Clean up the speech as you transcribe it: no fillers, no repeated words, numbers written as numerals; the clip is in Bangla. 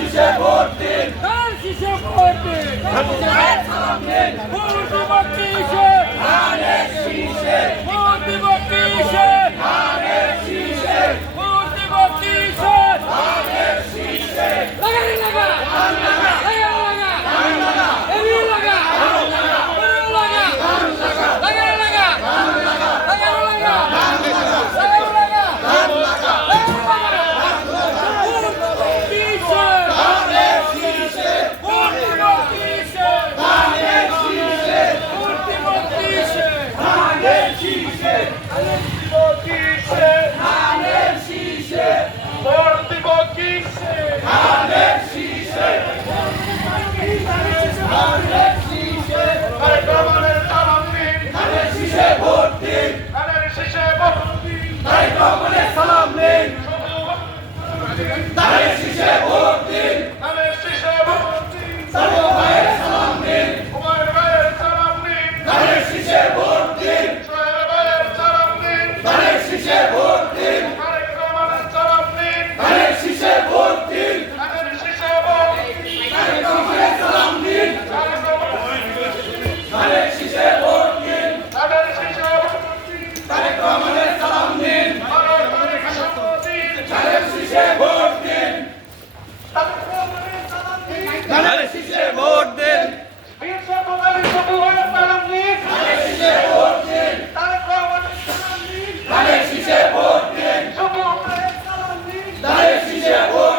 শীষে ভোট দিন, ধানের শীষে ভোট দিন, সালাম দিন, ভোট দিব কিসে, ধানের শীষে, ভোট দিব কিসে, ধানের শীষে, ভোট দিব কিসে, ধানের শীষে, লাগাই লাগা, লাগাই লাগা, এমনি লাগা, লাগা, লাগাই লাগা, লাগাই লাগা, লাগাই লাগা, ধানের শীষে, ভোট দিব কিসে, ধানের শীষে, ভোট দিব কিসে, ধানের শীষে, ভোট দিব কিসে, ধানের শীষে, ভোট দিব কিসে, ধানের শীষে, ধানের শীষে, ভাই কমলের সালাম দিন, ধানের শীষে ভোট দিন, ধানের শীষে ভোট দিন, তাই কমলে সালাম দিন, ধানের শীষে ভোট দিন, ধানের শীষে ভোট দিন, সর্ব ভাইয়ের সালাম দিন, কুমার ভাইয়ের সালাম দিন, ধানের শীষে ভোট দিন, সোহেল ভাইয়ের সালাম দিন, ধানের শীষে ভোট দিন, তারেক রহমানের সালাম দিন, ধানের শীষে ভোট দিন, ধানের শীষে ভোট দিন, তারেক রহমানের সালাম দিন, তারেক রহমান- ধানের শীষে ভোট দিন, ধানের শীষে ভোট দিন, তারেক রহমানের সালাম দিন, তারেক রহমানের দিন, ধানের শীষে ভোট দিন, তারেক রহমানের সালাম দিন, ধানের শীষে ভোট দিন, বীর সর্বকালী সবু ভাইয়ের সালাম দিন, ধানের শীষে ভোট দিন, তারেক রহমানের সালাম দিন, ধানের শীষে ভোট দিন, সবু ভাইয়ের সালাম দিন, ধানের শীষে ভোট